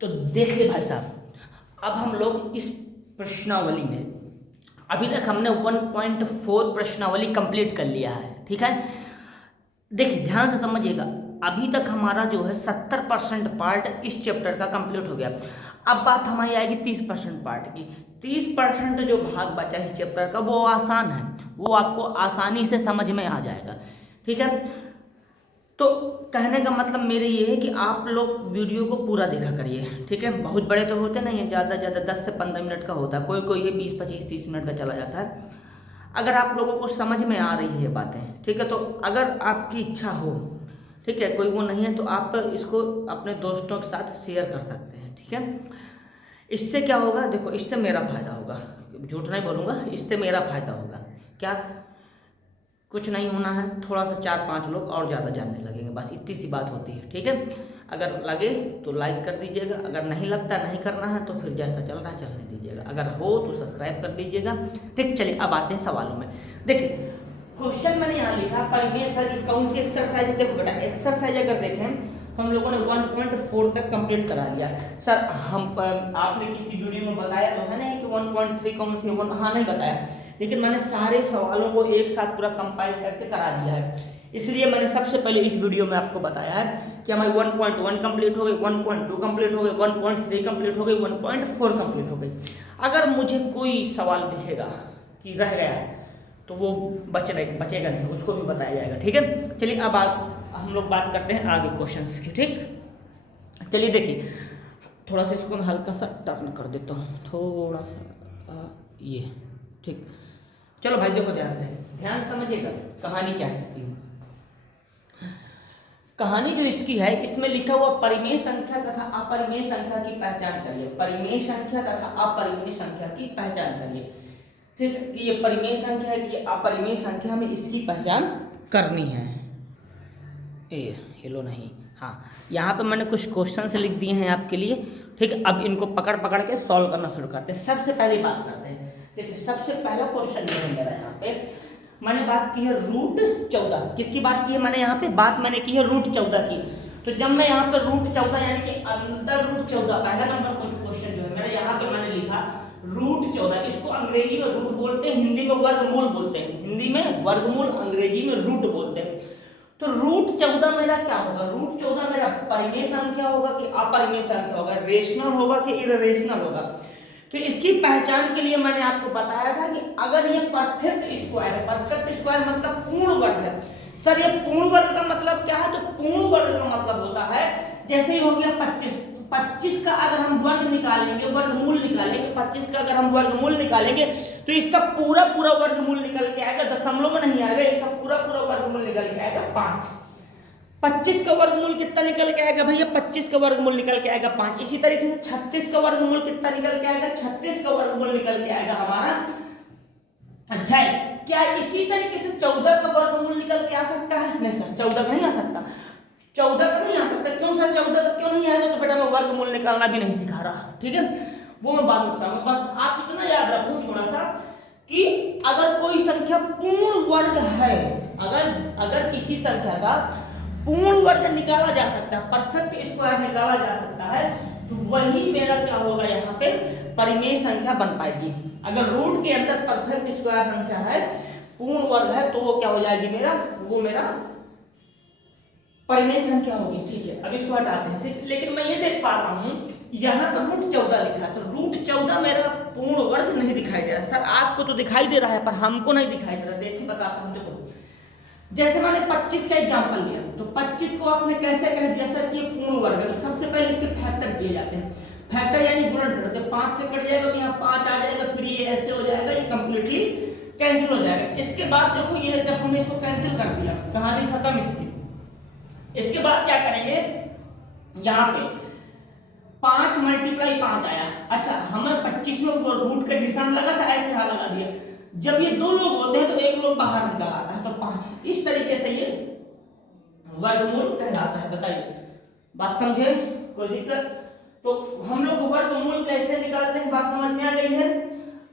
तो देखिए भाई साहब, अब हम लोग इस प्रश्नावली में अभी तक हमने 1.4 प्रश्नावली कंप्लीट कर लिया है, ठीक है। देखिए ध्यान से समझिएगा, अभी तक हमारा जो है 70% पार्ट इस चैप्टर का कंप्लीट हो गया। अब बात हमारी आएगी 30% पार्ट की। 30% जो भाग बचा है इस चैप्टर का वो आसान है, वो आपको आसानी से समझ में आ जाएगा, ठीक है। तो कहने का मतलब मेरे ये है कि आप लोग वीडियो को पूरा देखा करिए, ठीक है। बहुत बड़े तो होते नहीं है, ज़्यादा ज़्यादा 10 से 15 मिनट का होता है, कोई कोई ये 20, 25, 30 मिनट का चला जाता है। अगर आप लोगों को समझ में आ रही है बातें, ठीक है, तो अगर आपकी इच्छा हो, ठीक है, कोई वो नहीं है तो आप इसको अपने दोस्तों के साथ शेयर कर सकते हैं, ठीक है। इससे क्या होगा, देखो इससे मेरा फायदा होगा, झूठ नहीं बोलूँगा, इससे मेरा फायदा होगा। क्या, कुछ नहीं होना है, थोड़ा सा 4-5 लोग और ज़्यादा जानने लगेंगे, बस इतनी सी बात होती है, ठीक है। अगर लगे तो लाइक कर दीजिएगा, अगर नहीं लगता, नहीं करना है तो फिर जैसा चल रहा है चलने दीजिएगा, अगर हो तो सब्सक्राइब कर लीजिएगा, ठीक। चलिए अब आते हैं सवालों में। देखिए क्वेश्चन मैंने यहाँ लिखा, परिमेय सर की कौन सी एक्सरसाइज है। देखो बेटा, एक्सरसाइज अगर देखें तो हम लोगों ने 1.4 तक कंप्लीट करा लिया। सर हम आपने किसी वीडियो में बताया तो है ना कि 1.3 कौन सी, हाँ नहीं बताया, लेकिन मैंने सारे सवालों को एक साथ पूरा कंपाइल करके करा दिया है। इसलिए मैंने सबसे पहले इस वीडियो में आपको बताया है कि हमारी 1.1 कंप्लीट हो गई, 1.2 कंप्लीट हो गई, 1.3 कंप्लीट हो गई, 1.4 कंप्लीट हो गई। अगर मुझे कोई सवाल दिखेगा कि रह गया है तो वो बचेगा नहीं, उसको भी बताया जाएगा, ठीक है। चलिए अब हम लोग बात करते हैं आगे क्वेश्चंस की, ठीक। चलिए देखिए, थोड़ा सा इसको मैं हल्का सा टर्न कर देता हूँ, थोड़ा सा ये, ठीक। चलो भाई देखो ध्यान समझिएगा, कहानी क्या है इसकी। कहानी जो इसकी है, इसमें लिखा हुआ परिमेय संख्या तथा अपरिमेय संख्या की पहचान करिए। परिमेय संख्या तथा अपरिमेय संख्या की पहचान करिए, ठीक है, कि ये परिमेय संख्या है कि अपरिमेय संख्या में इसकी पहचान करनी है। ये लो नहीं, हाँ यहाँ पे मैंने कुछ क्वेश्चंस लिख दिए हैं आपके लिए, ठीक है। अब इनको पकड़ पकड़ के सॉल्व करना शुरू करते हैं। सबसे पहली बात करते हैं, देखिए सबसे पहला क्वेश्चन जो है मेरा यहाँ पे, मैंने बात की है √14। किसकी बात की है मैंने यहाँ पे, बात मैंने की है √14 की। तो जब मैं यहाँ पे √14 यानी कि अंतर √14, पहला नंबर क्वेश्चन जो है मेरा, यहाँ पे मैंने लिखा √14, इसको अंग्रेजी में रूट बोलते हैं, हिंदी में वर्गमूल बोलते हैं। हिंदी में वर्गमूल, अंग्रेजी में रूट बोलते हैं। तो √14 मेरा क्या होगा, √14 मेरा परिमेय संख्या होगा कि अपरिमेय संख्या होगा, रेशनल होगा कि इररेशनल होगा। तो इसकी पहचान के लिए मैंने आपको बताया था कि अगर ये परफेक्ट स्क्वायर है, परफेक्ट स्क्वायर मतलब पूर्ण वर्ग है। सर ये पूर्ण वर्ग का मतलब क्या है, तो पूर्ण वर्ग का मतलब होता है, जैसे ही हो गया 25 का अगर हम वर्ग निकालेंगे, वर्गमूल निकालेंगे, 25 का अगर हम वर्गमूल निकालेंगे तो इसका पूरा पूरा वर्गमूल निकल के आएगा, दशमलव में नहीं आएगा, इसका पूरा पूरा वर्गमूल निकल के आएगा 5। 25 का वर्गमूल कितना निकल के आएगा भैया, 25 का वर्गमूल निकल के आएगा 5। इसी तरीके से 36 का वर्गमूल कितना निकल के आएगा, 36 का वर्गमूल निकल के आएगा हमारा 6। क्या इसी तरीके से 14 का वर्गमूल निकल के आ सकता है? नहीं सर 14 का नहीं आ सकता, 14 का नहीं आ सकता। क्यों सर 14 का क्यों नहीं आएगा? तो बेटा मैं वर्गमूल निकालना भी नहीं सिखा रहा, ठीक है, वो मैं बाद में बताऊंगा। बस आप इतना याद रखो थोड़ा सा कि अगर कोई संख्या पूर्ण वर्ग है, अगर किसी संख्या का पूर्ण वर्ग निकाला जा सकता है, परफेक्ट स्क्वायर निकाला जा सकता है, तो वही मेरा क्या होगा, यहाँ पे परिमेय संख्या बन पाएगी। अगर रूट के अंदर परफेक्ट स्क्वायर संख्या है, पूर्ण वर्ग है, तो वो क्या हो जाएगी मेरा, वो मेरा परिमेय संख्या होगी, ठीक है। अब इसको हटाते हैं, ठीक। लेकिन मैं ये देख पा रहा हूँ यहाँ पर √14 लिखा है, तो √14 मेरा पूर्ण वर्ग नहीं दिखाई दे रहा। सर आपको तो दिखाई दे रहा है पर हमको नहीं दिखाई दे रहा। देखिए बताता हूँ, देखो जैसे मैंने 25 का एग्जांपल लिया, तो 25 को आपने कैसे कह दिया सर कि ये पूर्ण वर्ग है, तो सबसे पहले इसके फैक्टर किए जाते हैं। फैक्टर यानी गुणन करते हैं, 5 से कट जाएगा तो यहाँ 5 आ जाएगा, फिर ये ऐसे हो जाएगा, ये कंप्लीटली कैंसिल हो जाएगा। इसके बाद देखो ये जब हमने इसको कैंसिल कर दिया, कहानी खत्म इसकी। इसके बाद क्या करेंगे, यहाँ पे 5 × 5 आया। अच्छा हमें 25 में रूट का निशान लगा था, ऐसे यहाँ लगा दिया। जब ये 2 लोग होते हैं तो एक लोग बाहर निकल आता है, तो 5। इस तरीके से ये वर्गमूल कहलाता है। बताइए बात समझे, कोई दिक्कत? तो हम लोग वर्गमूल कैसे निकालते हैं, बात समझ में आ गई है।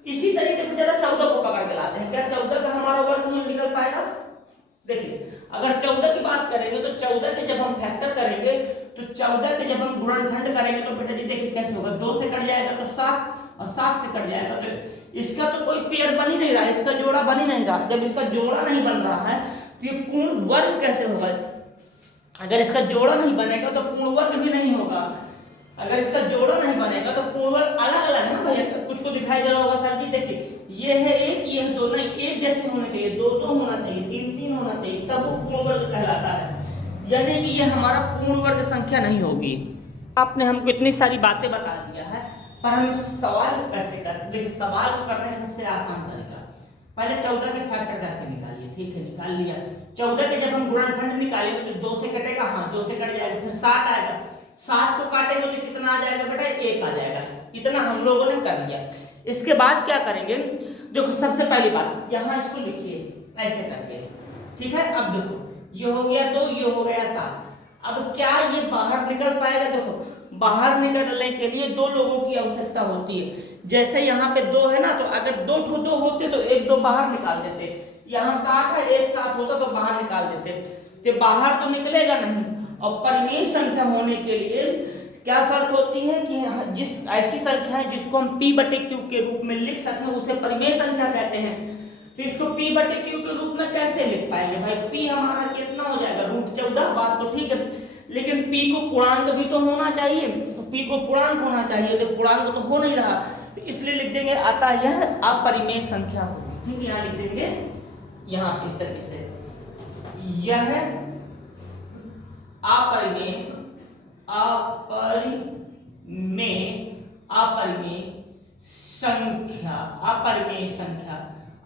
इसी तरीके से जरा 14 को पकड़ के लाते हैं। क्या 14 का हमारा वर्गमूल निकल पाएगा? देखिए अगर 14 की बात करेंगे तो 14 के जब हम फैक्टर करेंगे तो 14 के जब हम गुणनखंड करेंगे तो बेटा जी देखिए कैसे होगा, 2 से कट जाएगा तो 7 और 7 से कट जाएगा तो इसका तो कोई पेयर बन ही नहीं रहा, इसका जोड़ा बन ही नहीं रहा। जब इसका जोड़ा नहीं बन रहा है तो ये पूर्ण वर्ग कैसे होगा? अगर इसका जोड़ा नहीं बनेगा तो पूर्ण वर्ग भी नहीं होगा। अगर इसका जोड़ा नहीं बनेगा तो पूर्ण वर्ग अलग अलग है ना भैया, कुछ को दिखाई दे रहा होगा सर जी देखिए ये है एक, ये है दो, नहीं एक जैसे होने चाहिए, दो दो होना चाहिए, तीन तीन होना चाहिए, तब वो पूर्ण वर्ग कहलाता है। यानी कि ये हमारा पूर्ण वर्ग संख्या नहीं होगी। आपने हमको इतनी सारी बातें बता दिया है, पर हम सवाल को कैसे करें? देखिए सवाल को करने का सबसे आसान तरीका, पहले 14 के फैक्टर करके निकालिए। ठीक है, निकाल लिया। 14 के जब हम गुणनखंड निकालेंगे तो 2 से कटेगा, हाँ 2 से कट जाएगा, फिर 7 आएगा, 7 को काटेंगे तो कितना आ जाएगा बेटा? 1 आ जाएगा। इतना हम लोगों ने कर लिया। इसके बाद क्या करेंगे? देखो सबसे पहली बात यहाँ इसको लिखिए ऐसे करके, ठीक है। अब देखो ये हो गया 2, ये हो गया 7। अब क्या ये बाहर निकल पाएगा? देखो बाहर निकलने के लिए 2 लोगों की आवश्यकता होती है। जैसे यहाँ पे 2 है ना, तो अगर 2 होते तो 1 2 बाहर निकाल देते। यहाँ 7 है, 1 7 होता तो बाहर निकाल देते, तो बाहर तो निकलेगा नहीं। और परिमेय संख्या होने के लिए क्या शर्त होती है कि जिस ऐसी संख्या है जिसको हम p/q के रूप में लिख सकते हैं उसे परिमेय संख्या कहते हैं। तो इसको p/q के रूप में कैसे लिख पाएंगे भाई? p हमारा कितना हो जाएगा? √14। बात तो ठीक है, लेकिन p को पूर्णांक भी तो होना चाहिए, तो p को पूर्णांक होना चाहिए, तो पूर्णांक तो हो नहीं रहा, तो इसलिए लिख देंगे अतः यह अपरिमेय संख्या होगी। ठीक है, यहाँ लिख देंगे, यहाँ इस तरीके से यह अपरिमेय संख्या,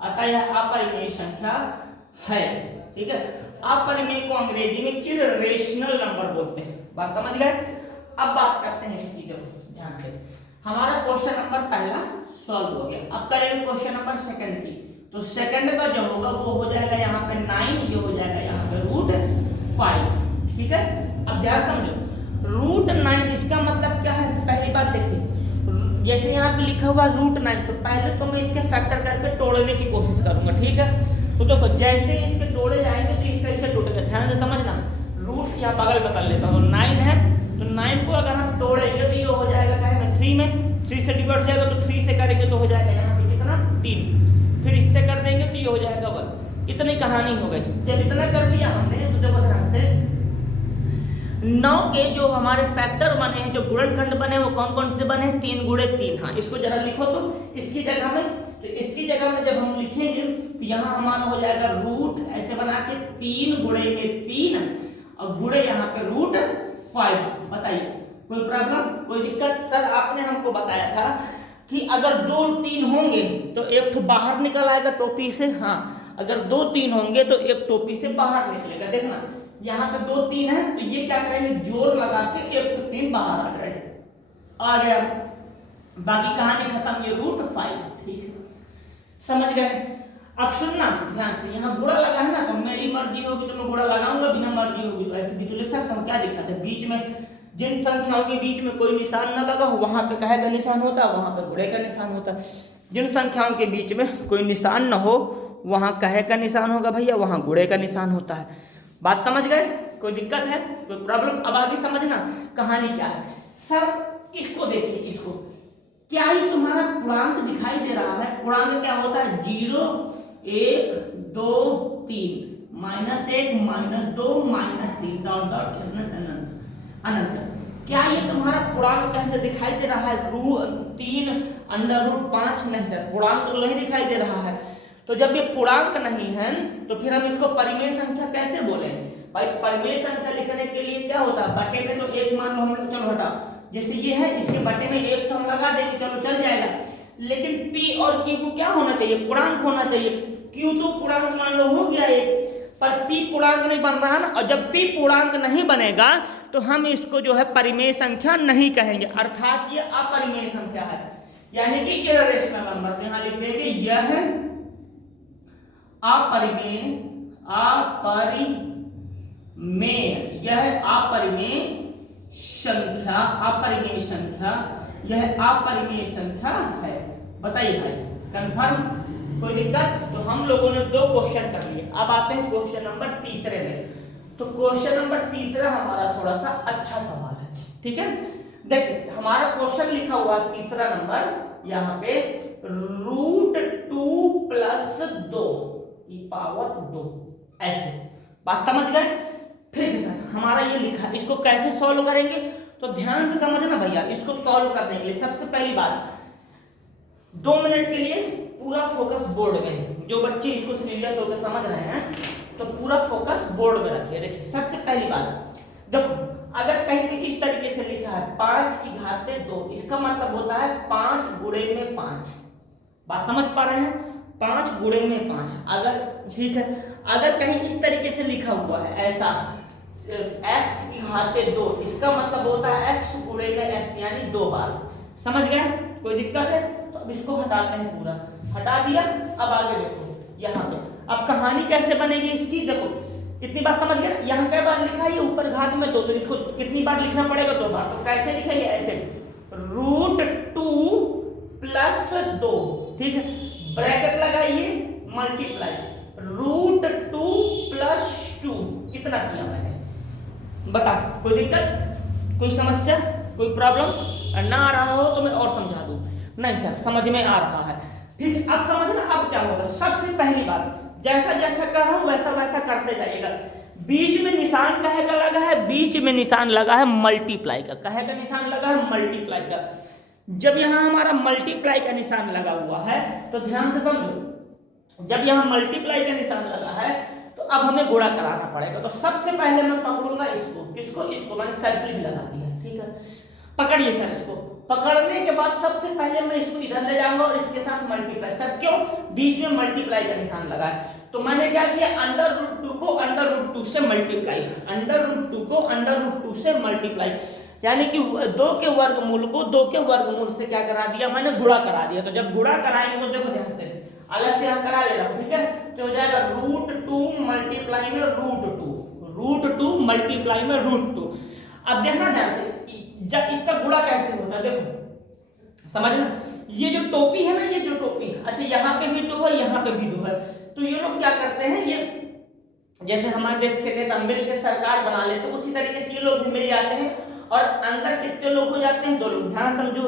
अतः यह अपरिमेय संख्या है। ठीक है, अपरिमेय को अंग्रेजी में इररेशनल नंबर बोलते हैं। बात समझ गए? अब बात करते हैं इसकी, देखो ध्यान से। हमारा क्वेश्चन नंबर पहला सॉल्व हो गया। अब करेंगे क्वेश्चन नंबर सेकंड की। तो सेकंड का जो होगा वो हो जाएगा यहाँ पे 9, ये हो जाएगा यहाँ पे √5। ठीक है, अब ध्यान समझो, √9 इसका मतलब क्या है? पहली बात देखिए, जैसे यहाँ पे लिखा हुआ √9, तो पहले तो मैं इसके फैक्टर करके तोड़ने की कोशिश करूंगा। ठीक है, तो देखो जैसे इसके तोड़े जाएंगे तो इसका इससे टूटेगा। ध्यान से समझना, रूट यहाँ बगल में कर लेता हूँ, 9 है तो 9 को अगर हम तोड़ेंगे तो ये हो जाएगा क्या है? 3 में 3 से डिवाइड हो जाएगा, तो 3 से करेंगे तो हो जाएगा यहाँ पे कितना? 3। फिर इससे कर देंगे तो ये हो जाएगा 1। इतनी कहानी हो गई। जब इतना कर लिया हमने तो देखो ध्यान से, 9 के जो हमारे फैक्टर बने हैं, जो गुणनखंड बने हैं, वो कौन कौन से बने हैं? 3 × 3। हाँ, इसको जरा लिखो तो इसकी जगह में, तो इसकी जगह में जब हम लिखेंगे तो यहाँ हमारा हो जाएगा रूट ऐसे बना के 3 × 3 और गुणे यहाँ पे √5। बताइए कोई प्रॉब्लम, कोई दिक्कत? सर आपने हमको बताया था कि अगर 2 3 होंगे तो एक तो बाहर निकल आएगा टोपी से। हाँ, अगर 2 3 होंगे तो एक टोपी से बाहर निकलेगा। देखना यहाँ पे 2 3 है तो ये क्या करेंगे? जोर लगा के 1 तो 3 बाहर आ गया, बाकी कहानी खत्म, ये √5। ठीक है, समझ गए? अब सुनना ध्यान से, यहाँ गुणा लगा है ना, तो मेरी मर्जी होगी तो मैं गुणा लगाऊंगा, बिना मर्जी होगी तो ऐसे भी तो लिख सकता हूँ, क्या दिक्कत है? बीच में जिन संख्याओं के बीच में कोई निशान न लगा हो वहां पे कहे का निशान होता है, वहां पे गुणे का निशान होता है। जिन संख्याओं के बीच में कोई निशान न हो वहां कहे का निशान होगा भैया, वहां गुणे का निशान होता है। बात समझ गए? कोई दिक्कत है, कोई प्रॉब्लम? अब आगे समझना कहानी क्या है। सर इसको देखिए, इसको क्या ही तुम्हारा पूर्णांक दिखाई दे रहा है? पूर्णांक क्या होता है? 0 1 2 3 -1 -2 -3 डॉट डॉट अनंत। क्या ये तुम्हारा पूर्णांक कैसे दिखाई दे रहा है? 3 √5 नहीं सर, पूर्णांक तो नहीं दिखाई दे रहा है। तो जब ये पूर्णांक नहीं है तो फिर हम इसको परिमेय संख्या कैसे बोलेंगे? भाई परिमेय संख्या लिखने के लिए क्या होता है? बटे में तो 1 मान लो हम लोग, चलो हटा, जैसे ये है इसके बटे में 1 तो हम लगा देंगे, चलो चल जाएगा। लेकिन p और q को क्या होना चाहिए? पूर्णांक होना चाहिए। q तो पूर्णांक मान लो हो गया 1, पर p पूर्णांक नहीं बन रहा ना, और जब p पूर्णांक नहीं बनेगा तो हम इसको जो है परिमेय संख्या नहीं कहेंगे, अर्थात ये अपरिमेय संख्या है, यानी कि इररेशनल नंबर। तो यहाँ लिख देंगे यह अपरिमेय संख्या, यह अपरिमेय संख्या है। बताइए भाई, कंफर्म? कोई दिक्कत? तो हम लोगों ने 2 क्वेश्चन कर लिए। अब आते हैं क्वेश्चन नंबर तीसरे में। तो क्वेश्चन नंबर तीसरा हमारा थोड़ा सा अच्छा सवाल है, ठीक है। देखिए हमारा क्वेश्चन लिखा हुआ तीसरा नंबर यहाँ पे √2 + 2 की पावर 2, ऐसे बात समझ गए? ठीक है सर, हमारा ये लिखा, इसको कैसे सॉल्व करेंगे तो ध्यान से समझना भैया। इसको सॉल्व करने के लिए सबसे पहली बात 2 मिनट के लिए पूरा फोकस बोर्ड में, जो बच्चे इसको सीरियस होकर समझ रहे हैं तो पूरा फोकस बोर्ड में रखिए। देखिए सबसे पहली बात देखो, अगर कहीं पे इस तरीके से लिखा है 5 की घात 2, इसका मतलब होता है 5 गुणे में 5। बात समझ पा रहे हैं? 5 गुणे में 5। अगर ठीक है, अगर कहीं इस तरीके से लिखा हुआ है ऐसा x की घात 2, इसका मतलब होता है x गुणे में x, यानी 2 बार। समझ गए? कोई दिक्कत है? तो अब इसको हटाते हैं, पूरा हटा दिया। अब आगे देखो यहाँ पे, अब कहानी कैसे बनेगी इसकी, देखो इतनी बात समझ गए ना। यहाँ क्या बार लिखा है, ये ऊपर घात में 2, तो इसको कितनी बार लिखना पड़ेगा? 2 बार। तो कैसे लिखेंगे? ऐसे √2 + 2, ठीक है, ब्रैकेट लगाइए, मल्टीप्लाई √2 + 2, इतना किया मैंने। बता कोई दिक्कत, कोई समस्या, कोई प्रॉब्लम? ना आ रहा हो तो मैं और समझा दूं। नहीं सर समझ में आ रहा है, ठीक है। अब समझना अब क्या होगा। सबसे पहली बात, जैसा जैसा कर रहा हूं वैसा वैसा करते जाइएगा। बीच में निशान काहे का लगा है? बीच में निशान लगा है मल्टीप्लाई का। काहे का निशान लगा है? मल्टीप्लाई का। जब यहाँ हमारा मल्टीप्लाई का निशान लगा हुआ है तो ध्यान से समझो, जब यहाँ मल्टीप्लाई का निशान लगा है तो अब हमें गुणा कराना पड़ेगा। तो सबसे पहले मैं पकड़ूंगा इसको, किसको? इसको। मैंने सर्किल भी लगा दिया, ठीक है। पकड़िए सर इसको। पकड़ने के बाद सबसे पहले मैं इसको इधर ले जाऊंगा और इसके साथ मल्टीप्लाई। सर क्यों? बीच में मल्टीप्लाई का निशान लगा है। तो मैंने क्या किया, √2 को √2 से मल्टीप्लाई, √2 को √2 से मल्टीप्लाई, यानी कि 2 के वर्गमूल को 2 के वर्गमूल से क्या करा दिया मैंने? गुणा करा दिया। तो जब गुणा कराएंगे तो देखो ध्यान से, अलग से यहाँ करा ले रहा हूँ, ठीक है। तो हो जाएगा √2 मल्टीप्लाई में √2, √2 मल्टीप्लाई में √2। अब देखना ध्यान से, जब इसका गुणा कैसे होता है देखो, समझना। ये जो टोपी है ना, ये जो टोपी, अच्छा यहाँ पे भी 2 है, यहाँ पे भी 2 है, तो ये लोग क्या करते हैं, ये जैसे हमारे देश के नेता मिल के सरकार बना लेते हैं, उसी तरीके से ये लोग भी मिल जाते हैं और अंदर कितने लोग हो जाते हैं? 2 लोग। ध्यान समझो,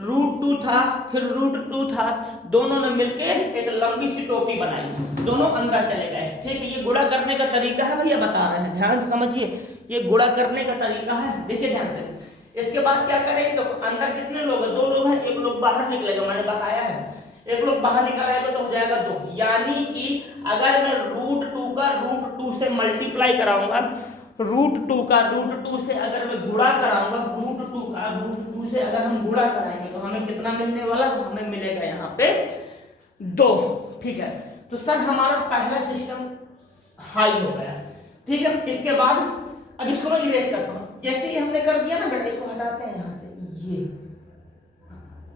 √2 था, फिर √2 था, दोनों ने मिलके एक लंबी सी टोपी बनाई, दोनों अंदर चले गए, ठीक है। ये गुणा करने का तरीका है भैया, बता रहे हैं, ध्यान से समझिए, ये गुणा करने का तरीका है। देखिए ध्यान से, इसके बाद क्या करेंगे, तो अंदर कितने लोग हैं? 2 लोग हैं, एक लोग बाहर निकलेगा, मैंने बताया है, एक लोग बाहर निकल आएगा तो हो जाएगा 2। यानी कि अगर मैं √2 का √2 से मल्टीप्लाई कराऊंगा, √2 का √2 से अगर मैं गुणा कराऊंगा, √2 का √2 से अगर हम गुणा कराएंगे तो हमें कितना मिलने वाला? हमें मिलेगा यहाँ पे 2, ठीक है। तो सर हमारा पहला सिस्टम हाई हो गया, ठीक है। इसके बाद अब इसको मैं इरेज करता हूँ। जैसे ही हमने कर दिया ना बेटा, इसको हटाते हैं यहाँ से,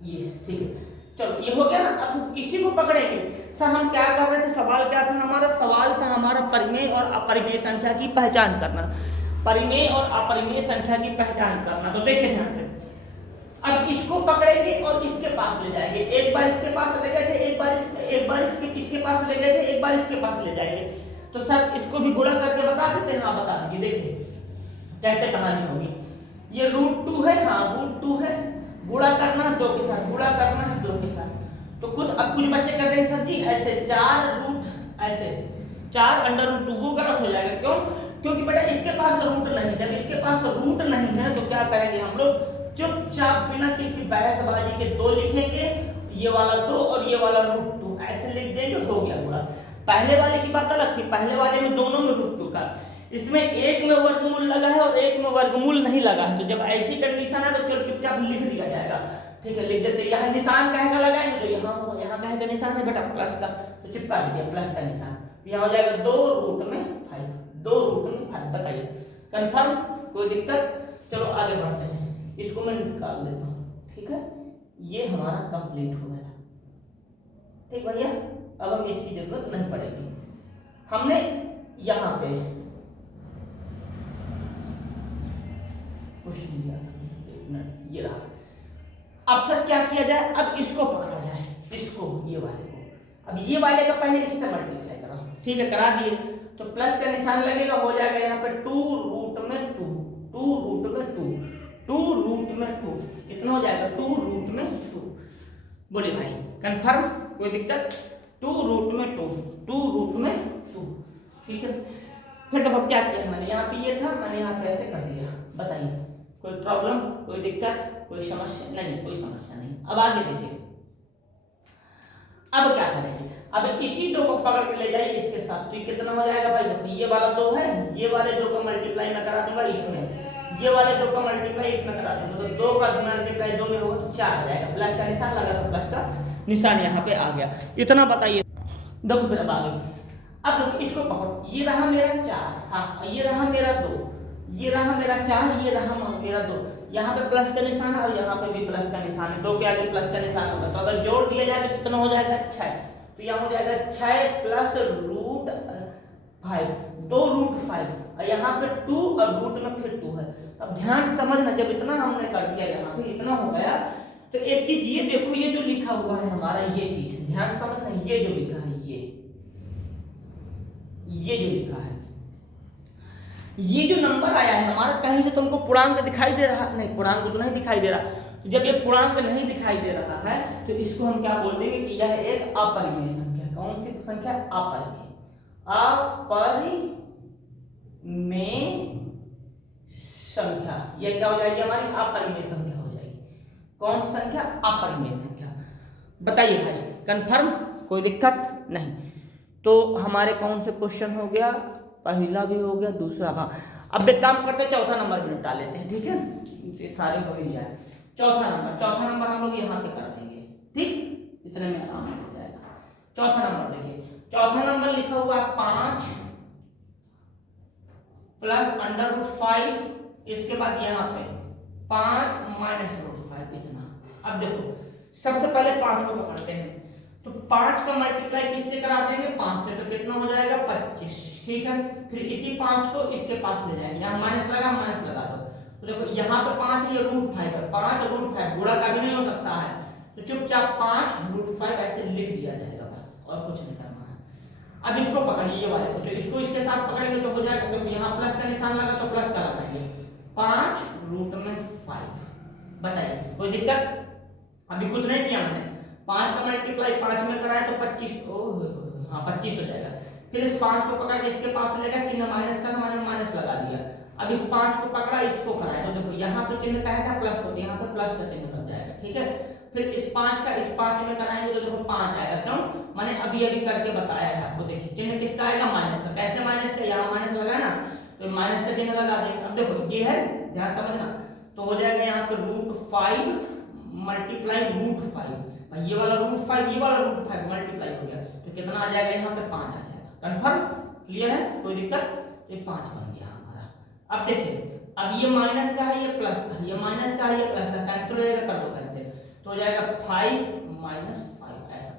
ये ठीक है। चलो ये हो गया ना। अब इसी को पकड़ेंगे। सर हम क्या कर रहे थे? सवाल क्या था हमारा? सवाल था हमारा परिमेय और अपरिमेय संख्या की पहचान करना, परिमेय और अपरिमेय संख्या की पहचान करना। तो देखिए ध्यान से, अब इसको पकड़ेंगे और इसके पास ले जाएंगे। एक बार इसके पास ले गए थे, एक बार इसके पास ले गए थे, एक बार इसके पास ले जाएंगे। तो सर इसको भी गुणा करके बता देते हैं? हाँ बता दीजिए। देखिए कैसे कहानी होगी। ये √2 है, हाँ √2 है, गुणा करना है 2 के साथ, गुणा करना है 2 के साथ। तो कुछ बच्चे कहते हैं सर जी ऐसे 4 ऐसे 4 √2 वो गलत हो जाएगा। क्यों? क्योंकि बेटा इसके पास रूट नहीं। जब इसके पास रूट नहीं है तो क्या करेंगे हम लोग? चुपचाप बिना किसी बहसबाजी के 2 लिखेंगे, ये वाला 2 और ये वाला √2 ऐसे लिख देंगे, हो गया गुणा। पहले वाले की बात अलग थी, पहले वाले में दोनों में √2 का, इसमें एक में वर्गमूल लगा है और एक में वर्गमूल नहीं लगा है। तो जब ऐसी कंडीशन है तो चुपचाप लिख दिया जाएगा, ठीक है। लिख देते, यहाँ निशान काहे का लगाएंगे? तो यहाँ काहे का निशान है बेटा? प्लस का, तो चिपका दीजिए प्लस का निशान। यहाँ हो जाएगा 2√5, 2√5। बताइए कंफर्म? कोई दिक्कत? चलो आगे बढ़ते हैं, इसको मैं निकाल देता हूँ, ठीक है। ये हमारा कंप्लीट हो गया, ठीक भैया। अब हम इसकी जरूरत नहीं पड़ेगी। हमने यहाँ पे कुछ लिया था, एक मिनट, ये रहा। अब सर क्या किया जाए? अब इसको पकड़ा जाए, इसको, ये वाले को। अब ये वाले का पहले इससे मल्टीप्लाई करो, ठीक है, करा दिए तो प्लस का निशान लगेगा, हो जाएगा यहाँ पे 2 रूट में 2, 2 रूट में 2, 2 रूट में 2 कितना हो जाएगा 2 रूट में 2। बोले भाई कंफर्म, कोई दिक्कत? 2 रूट में 2, 2 रूट में 2, ठीक है। फिर देखो क्या किया मैंने, यहाँ पे ये था, मैंने यहाँ पे ऐसे कर दिया। बताइए कोई प्रॉब्लम, कोई दिक्कत, कोई समस्या? नहीं, कोई समस्या नहीं। अब आगे देखिए, अब क्या करेंगे, अब इसी 2 को पकड़ के ले जाइए इसके साथ, तो ये कितना हो जाएगा भाई? देखो ये वाला 2 है, ये वाले 2 का मल्टीप्लाई मैं करा दूंगा इसमें, ये वाले 2 का मल्टीप्लाई इसमें करा दूंगा, तो 2 का मल्टीप्लाई 2 में होगा तो 4 आ जाएगा। प्लस का निशान लगा तो प्लस का निशान यहाँ पे आ गया। इतना बताइए। देखो फिर अब आगे, अब देखो इसको पकड़ो, ये रहा मेरा 4, हाँ ये रहा मेरा 2, ये रहा मेरा 4, ये रहा मेरा 2, यहाँ पे प्लस का निशान है और यहाँ पे भी प्लस का निशान है, 2 के आगे प्लस का निशान होगा, तो अगर जोड़ दिया जाए तो कितना हो जाएगा 6, तो यहाँ हो जाएगा 6 प्लस रूट 5, 2 रूट 5, और यहाँ पे 2 और रूट में फिर 2 है। अब ध्यान से समझना, जब इतना हमने कर दिया यहाँ पे इतना हो गया, तो एक चीज ये देखो, ये जो लिखा हुआ है हमारा, ये चीज ध्यान से समझना, ये जो लिखा है ये जो लिखा है, ये जो नंबर आया है हमारा, कहीं से तुमको पूर्णांक दिखाई दे रहा? नहीं, पूर्णांक तो नहीं दिखाई दे रहा। तो जब ये पूर्णांक नहीं दिखाई दे रहा है तो इसको हम क्या बोल देंगे कि यह एक अपरिमेय संख्या। कौन सी संख्या? अपरिमेय, अपरिमेय संख्या। यह क्या हो जाएगी हमारी? अपरिमेय संख्या हो जाएगी। कौन सी संख्या? अपरिमेय संख्या। बताइए भाई कंफर्म, कोई दिक्कत नहीं? तो हमारे कौन से क्वेश्चन हो गया? पहला भी हो गया, दूसरा। हाँ, अब एक काम करते हैं, चौथा नंबर भी निपटा लेते हैं, ठीक है, ये सारे हो ही जाए। चौथा नंबर हम लोग यहाँ पे कर देंगे, ठीक, इतने में आराम हो जाएगा। चौथा नंबर देखिए, चौथा नंबर लिखा हुआ है 5 प्लस अंडर रूट 5, इसके बाद यहाँ पे 5 माइनस रूट 5, इतना। अब देखो सबसे पहले 5 को पकड़ते हैं, तो 5 का मल्टीप्लाई किससे करा देंगे? 5 से, तो कितना हो जाएगा 25, ठीक है। फिर इसी 5 को इसके पास ले जाएंगे, यहाँ माइनस लगा, माइनस लगा दो, तो देखो यहाँ पे 5 है, ये रूट 5 है, 5 रूट 5 गुणा का भी नहीं हो सकता है, तो चुपचाप 5 रूट 5 ऐसे लिख दिया जाएगा बस, और कुछ नहीं करना है। अब इसको पकड़िए, ये वाले को, तो इसको इसके साथ पकड़ेंगे तो हो जाएगा, देखो यहाँ प्लस का निशान लगा तो प्लस का लगाएंगे, 5 रूट में 5। बताइए कोई दिक्कत? अभी कुछ नहीं किया मैंने, 5 का मल्टीप्लाई 5 में कराया तो 25, हाँ 25 हो जाएगा। फिर इस 5 को पकड़ के इसके पास लेगा, चिन्ह माइनस का था, मैंने माइनस लगा दिया। अब इस 5 को पकड़ा, इसको कराया, तो देखो यहाँ पे चिन्ह का है प्लस को, यहाँ पे प्लस का चिन्ह लग जाएगा, ठीक है। फिर इस 5 का इस 5 में कराएंगे तो देखो 5 आएगा, क्यों? मैंने अभी अभी करके बताया है आपको। देखिए चिन्ह किसका आएगा? माइनस का। कैसे माइनस का? यहाँ माइनस लगा है ना, तो माइनस का चिन्ह लगा देंगे। अब देखो ये है, ध्यान समझना, तो हो जाएगा यहाँ पे रूट 5 मल्टीप्लाई रूट 5, ये वाला रूट 5, ये वाला रूट 5 मल्टीप्लाई हो गया, तो कितना आ जाएगा? यहाँ पे 5 आ जाएगा। कंफर्म, क्लियर है, कोई दिक्कत? ये 5 बन गया हमारा। अब देखिए, अब ये माइनस का है, ये प्लस का है, ये माइनस का है, ये प्लस का, कैंसिल हो जाएगा, कर दो कैंसिल, तो हो जाएगा 5 माइनस 5 ऐसा।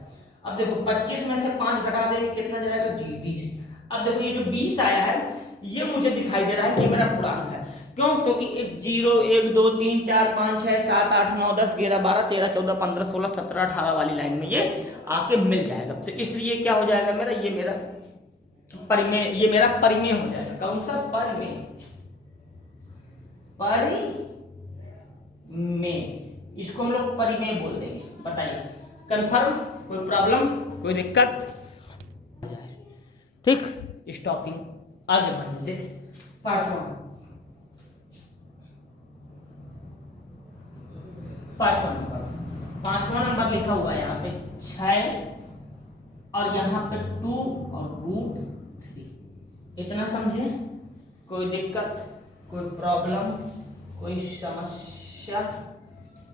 अब देखो 25 में से 5 घटा देंगे, कितना जाएगा? जी 20। अब देखो ये जो 20 आया है, ये मुझे दिखाई दे रहा है कि मेरा पूर्णांक है। क्यों? क्योंकि 0 1 2 3 4 5 6 7 8 9 10 11 12 13 14 15 16 17 18 वाली लाइन में ये आके मिल जाएगा, तो इसलिए क्या हो जाएगा मेरा? ये मेरा परिमेय, ये मेरा परिमेय हो जाएगा। कौन सा? परिमेय, परिमेय, इसको हम लोग परिमेय बोल देंगे। बताइए कंफर्म, कोई प्रॉब्लम, कोई दिक्कत? ठीक, स्टॉपिंग, आगे बढ़ेंगे। पांचवा नंबर लिखा हुआ है यहाँ पे 6 और यहाँ पे 2 और रूट 3। इतना समझे? कोई दिक्कत, कोई प्रॉब्लम, कोई समस्या?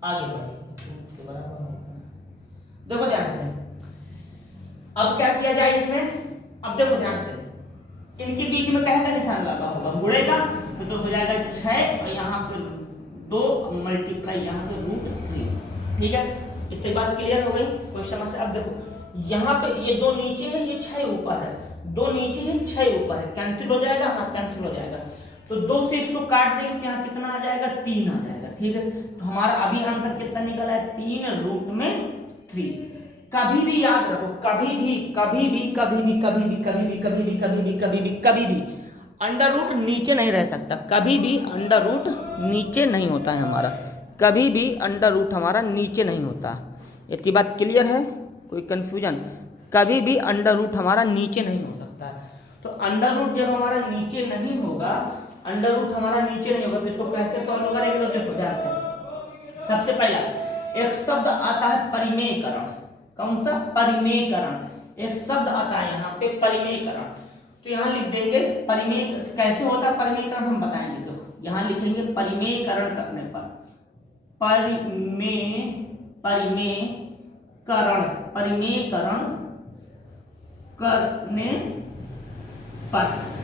आगे बढ़े। देखो ध्यान से, अब क्या किया जाए इसमें? अब देखो ध्यान से, इनके बीच में क्या का निशान लगा होगा? गुणे का, तो हो जाएगा 6 और यहाँ पे 2 मल्टीप्लाई यहाँ पे रूट 3। ठीक है, इतनी बात क्लियर हो गई? कोई समस्या? अब देखो यहाँ पे ये 2 नीचे है, ये 6 ऊपर है, 2 नीचे है 6 ऊपर है, कैंसिल हो जाएगा, हाँ कैंसिल हो जाएगा, तो 2 से इसको काट देंगे, यहाँ कितना आ जाएगा? 3 आ जाएगा। ठीक है, तो हमारा अभी आंसर कितना निकला है? 3 रूट में 3। कभी भी याद रखो, कभी भी कभी भी कभी भी कभी भी कभी भी कभी भी कभी भी कभी भी कभी भी अंडर रूट नीचे नहीं रह सकता, कभी भी अंडर रूट नीचे नहीं होता है हमारा, कभी भी अंडर रूट हमारा नीचे नहीं होता। इतनी बात क्लियर है? कोई कंफ्यूजन? कभी भी अंडर रूट हमारा नीचे नहीं हो सकता। तो अंडर रूट जब हमारा नीचे नहीं होगा, अंडर रूट हमारा नीचे नहीं होगा, तो इसको कैसे सॉल्व करेंगे? तो देखो ध्यान से, सबसे पहला एक शब्द आता है परिमेयकरण। कौन सा? परिमेयकरण। एक शब्द आता है यहाँ पे परिमेयकरण, तो यहाँ लिख देंगे परिमेय। कैसे होता है परिमेयकरण हम बताएंगे। देखो यहाँ लिखेंगे परिमेयकरण करने पर,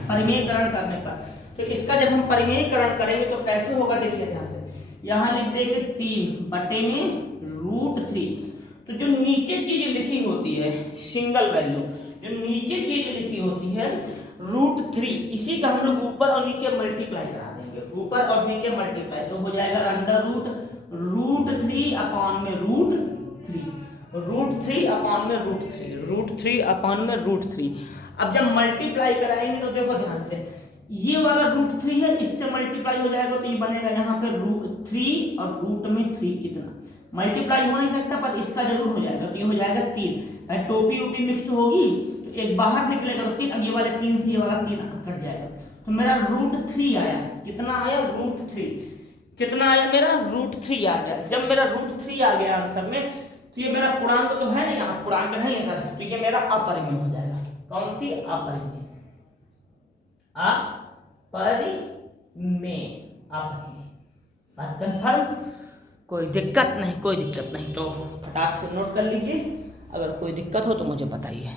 परिमेयकरण करने पर, तो इसका जब हम परिमेयकरण करेंगे तो कैसे होगा? देखिए ध्यान से, यहाँ लिख देंगे 3/√3। तो जो नीचे चीज लिखी होती है सिंगल वैल्यू, जो नीचे चीज लिखी होती है √3, इसी का हम लोग ऊपर और नीचे मल्टीप्लाई करा देंगे, ऊपर और नीचे मल्टीप्लाई, तो हो जाएगा अंडर रूट √3 अपॉन में √3, √3 अब जब मल्टीप्लाई कराएंगे तो देखो ध्यान से, ये वाला √3 है, इससे मल्टीप्लाई हो जाएगा तो ये बनेगा यहाँ पे √3 और रूट में 3, इतना मल्टीप्लाई हो नहीं सकता पर इसका जरूर हो जाएगा, तो ये हो जाएगा 3। टोपी ओपी मिक्स होगी तो एक बाहर निकलेगा तो 3, अब ये वाले 3 से ये वाला 3 कट जाएगा, तो मेरा √3 आया। कितना आया? √3। कितना आया? मेरा √3 आ गया। जब मेरा √3 आ गया आंसर में, तो ये मेरा पूर्णांक तो है नहीं, यहाँ पूर्णांक नहीं है सर, तो ये मेरा अपरिमेय हो जाएगा। कौन सी? अपरिमेय। बात कंफर्म? कोई दिक्कत नहीं, कोई दिक्कत नहीं, तो फटाक से नोट कर लीजिए। अगर कोई दिक्कत हो तो मुझे बताइए।